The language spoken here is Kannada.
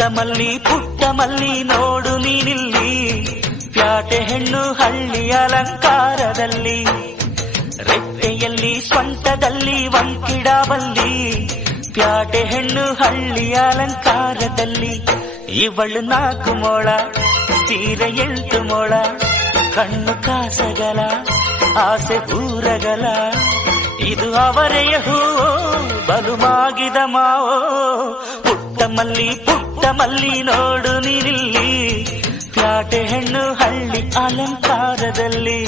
ಪುಟ್ಟ ಮಲ್ಲಿ ನೋಡು ನೀನಿಲ್ಲಿ, ಪ್ಯಾಟೆ ಹೆಣ್ಣು ಹಳ್ಳಿ ಅಲಂಕಾರದಲ್ಲಿ, ರೆಟ್ಟೆಯಲ್ಲಿ ಸ್ವಂಟದಲ್ಲಿ ವಂಕಿಡಬಲ್ಲಿ, ಪ್ಯಾಟೆ ಹೆಣ್ಣು ಹಳ್ಳಿ ಅಲಂಕಾರದಲ್ಲಿ. ಇವಳು 4 ಮೊಳ, ಸೀರೆ 8 ಮೊಳ, ಕಣ್ಣು ಕಾಸಗಲ, ಆಸೆ ಊರಗಲ, ಇದು ಅವರೆಯ ಹೂವೋ ಬಲು ಮಾಗಿದ ಮಾವೋ. ಪುಟ್ಟ ಮಲ್ಲಿ ನೋಡು ನೀನಿಲ್ಲಿ, ಪ್ಯಾಟೆ ಹೆಣ್ಣು ಹಳ್ಳಿ ಅಲಂಕಾರದಲ್ಲಿ.